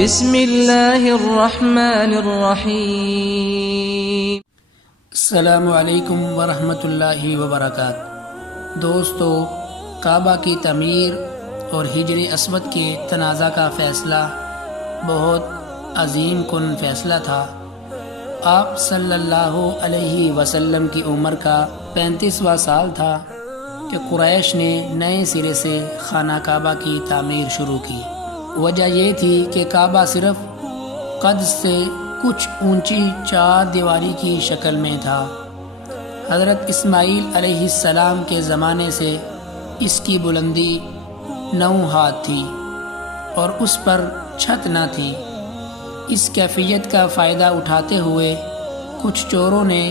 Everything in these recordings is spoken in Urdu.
بسم اللہ الرحمن الرحیم۔ السلام علیکم ورحمۃ اللہ وبرکاتہ۔ دوستو، کعبہ کی تعمیر اور ہجر اسود کے تنازع کا فیصلہ بہت عظیم کن فیصلہ تھا۔ آپ صلی اللہ علیہ وسلم کی عمر کا 35واں سال تھا کہ قریش نے نئے سرے سے خانہ کعبہ کی تعمیر شروع کی۔ وجہ یہ تھی کہ کعبہ صرف قد سے کچھ اونچی 4 دیواری کی شکل میں تھا۔ حضرت اسماعیل علیہ السلام کے زمانے سے اس کی بلندی 9 ہاتھ تھی اور اس پر چھت نہ تھی۔ اس کیفیت کا فائدہ اٹھاتے ہوئے کچھ چوروں نے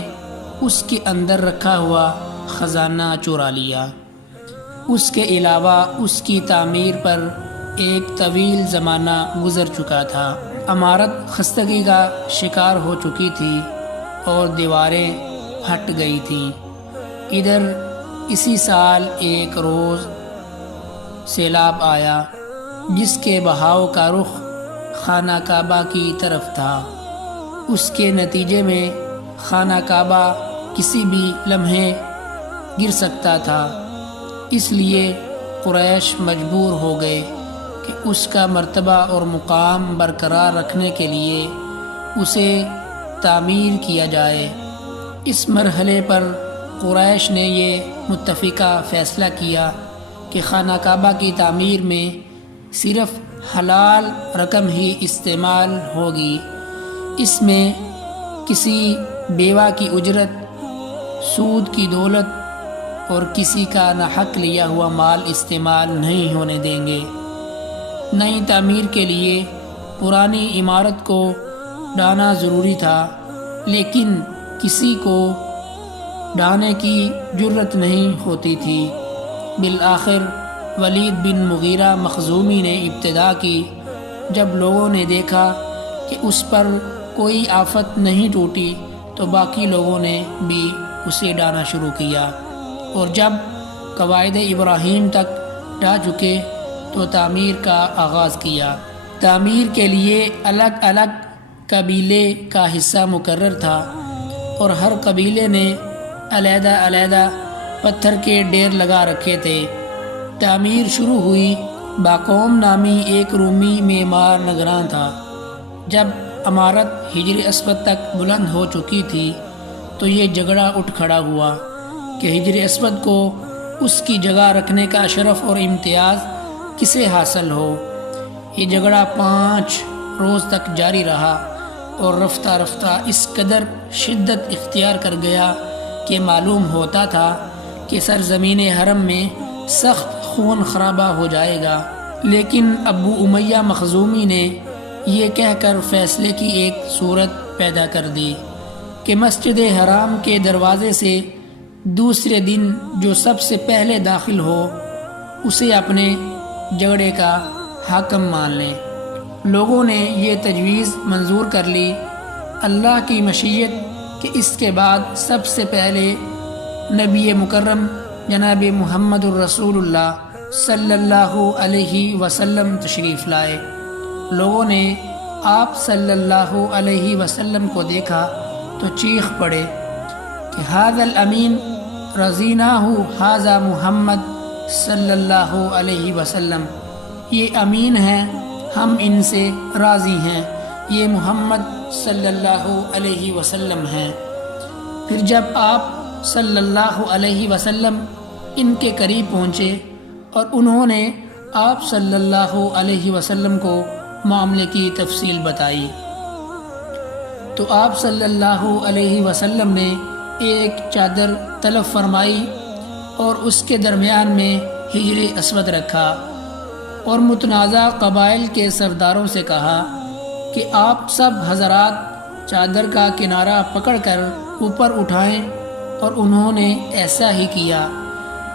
اس کے اندر رکھا ہوا خزانہ چورا لیا۔ اس کے علاوہ اس کی تعمیر پر ایک طویل زمانہ گزر چکا تھا۔ عمارت خستگی کا شکار ہو چکی تھی اور دیواریں پھٹ گئی تھیں۔ ادھر اسی سال ایک روز سیلاب آیا جس کے بہاؤ کا رخ خانہ کعبہ کی طرف تھا۔ اس کے نتیجے میں خانہ کعبہ کسی بھی لمحے گر سکتا تھا، اس لیے قریش مجبور ہو گئے کہ اس کا مرتبہ اور مقام برقرار رکھنے کے لیے اسے تعمیر کیا جائے۔ اس مرحلے پر قریش نے یہ متفقہ فیصلہ کیا کہ خانہ کعبہ کی تعمیر میں صرف حلال رقم ہی استعمال ہوگی۔ اس میں کسی بیوہ کی اجرت، سود کی دولت اور کسی کا ناحق لیا ہوا مال استعمال نہیں ہونے دیں گے۔ نئی تعمیر کے لیے پرانی عمارت کو ڈھانا ضروری تھا، لیکن کسی کو ڈھانے کی جرت نہیں ہوتی تھی۔ بالآخر ولید بن مغیرہ مخزومی نے ابتدا کی۔ جب لوگوں نے دیکھا کہ اس پر کوئی آفت نہیں ٹوٹی تو باقی لوگوں نے بھی اسے ڈھانا شروع کیا، اور جب قواعد ابراہیم تک ڈھا چکے تو تعمیر کا آغاز کیا۔ تعمیر کے لیے الگ الگ قبیلے کا حصہ مقرر تھا اور ہر قبیلے نے علیحدہ علیحدہ پتھر کے ڈھیر لگا رکھے تھے۔ تعمیر شروع ہوئی۔ باقوم نامی ایک رومی معمار نگراں تھا۔ جب عمارت ہجر اسود تک بلند ہو چکی تھی تو یہ جھگڑا اٹھ کھڑا ہوا کہ ہجر اسود کو اس کی جگہ رکھنے کا شرف اور امتیاز کسے حاصل ہو۔ یہ جھگڑا 5 روز تک جاری رہا اور رفتہ رفتہ اس قدر شدت اختیار کر گیا کہ معلوم ہوتا تھا کہ سرزمین حرم میں سخت خون خرابہ ہو جائے گا۔ لیکن ابو امیہ مخزومی نے یہ کہہ کر فیصلے کی ایک صورت پیدا کر دی کہ مسجد حرام کے دروازے سے دوسرے دن جو سب سے پہلے داخل ہو اسے اپنے جھگڑے کا حاکم مان لیں۔ لوگوں نے یہ تجویز منظور کر لی۔ اللہ کی مشیت کہ اس کے بعد سب سے پہلے نبی مکرم جناب محمد الرسول اللہ صلی اللہ علیہ وسلم تشریف لائے۔ لوگوں نے آپ صلی اللہ علیہ وسلم کو دیکھا تو چیخ پڑے کہ ھذا الامین رضیناہ ھذا محمد صلی اللہ علیہ وسلم، یہ امین ہیں، ہم ان سے راضی ہیں، یہ محمد صلی اللہ علیہ وسلم ہیں۔ پھر جب آپ صلی اللہ علیہ وسلم ان کے قریب پہنچے اور انہوں نے آپ صلی اللہ علیہ وسلم کو معاملے کی تفصیل بتائی تو آپ صلی اللہ علیہ وسلم نے ایک چادر طلب فرمائی اور اس کے درمیان میں ہجر اسود رکھا اور متنازع قبائل کے سرداروں سے کہا کہ آپ سب حضرات چادر کا کنارہ پکڑ کر اوپر اٹھائیں، اور انہوں نے ایسا ہی کیا۔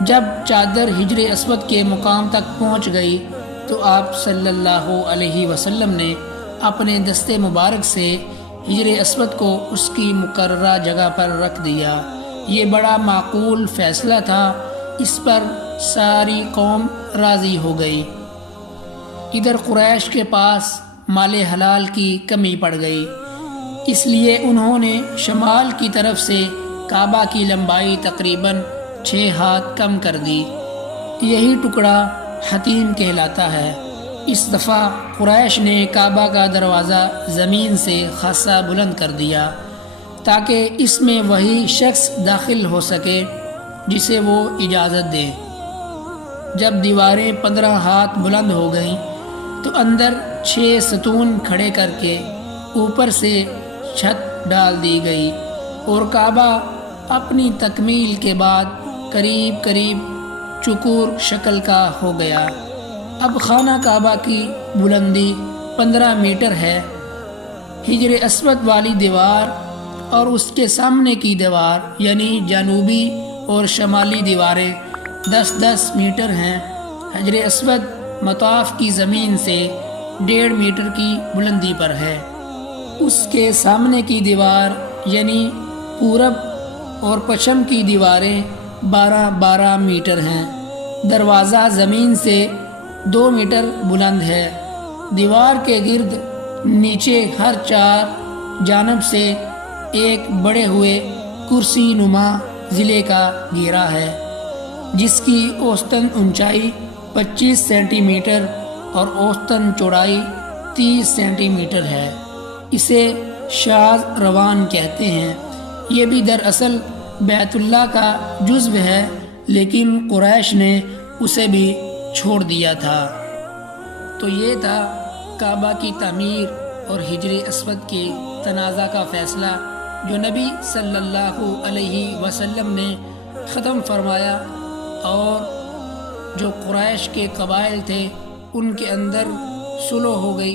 جب چادر ہجر اسود کے مقام تک پہنچ گئی تو آپ صلی اللہ علیہ وسلم نے اپنے دست مبارک سے ہجر اسود کو اس کی مقررہ جگہ پر رکھ دیا۔ یہ بڑا معقول فیصلہ تھا، اس پر ساری قوم راضی ہو گئی۔ ادھر قریش کے پاس مال حلال کی کمی پڑ گئی، اس لیے انہوں نے شمال کی طرف سے کعبہ کی لمبائی تقریباً 6 ہاتھ کم کر دی۔ یہی ٹکڑا حتیم کہلاتا ہے۔ اس دفعہ قریش نے کعبہ کا دروازہ زمین سے خاصا بلند کر دیا تاکہ اس میں وہی شخص داخل ہو سکے جسے وہ اجازت دے۔ جب دیواریں 15 ہاتھ بلند ہو گئیں تو اندر 6 ستون کھڑے کر کے اوپر سے چھت ڈال دی گئی اور کعبہ اپنی تکمیل کے بعد قریب قریب چکور شکل کا ہو گیا۔ اب خانہ کعبہ کی بلندی 15 میٹر ہے۔ حجر اسود والی دیوار اور اس کے سامنے کی دیوار یعنی جنوبی اور شمالی دیواریں 10-10 میٹر ہیں۔ حجر اسود مطاف کی زمین سے 1.5 میٹر کی بلندی پر ہے۔ اس کے سامنے کی دیوار یعنی پورب اور پچھم کی دیواریں 12-12 میٹر ہیں۔ دروازہ زمین سے 2 میٹر بلند ہے۔ دیوار کے گرد نیچے ہر 4 جانب سے ایک بڑے ہوئے کرسی نما ضلع کا گھیرا ہے جس کی اوسطن اونچائی 25 سینٹی میٹر اور اوسطن چوڑائی 30 سینٹی میٹر ہے۔ اسے شاذ روان کہتے ہیں۔ یہ بھی دراصل بیت اللہ کا جزو ہے لیکن قریش نے اسے بھی چھوڑ دیا تھا۔ تو یہ تھا کعبہ کی تعمیر اور حجر اسود کے تنازع کا فیصلہ جو نبی صلی اللہ علیہ وسلم نے ختم فرمایا، اور جو قریش کے قبائل تھے ان کے اندر صلح ہو گئی۔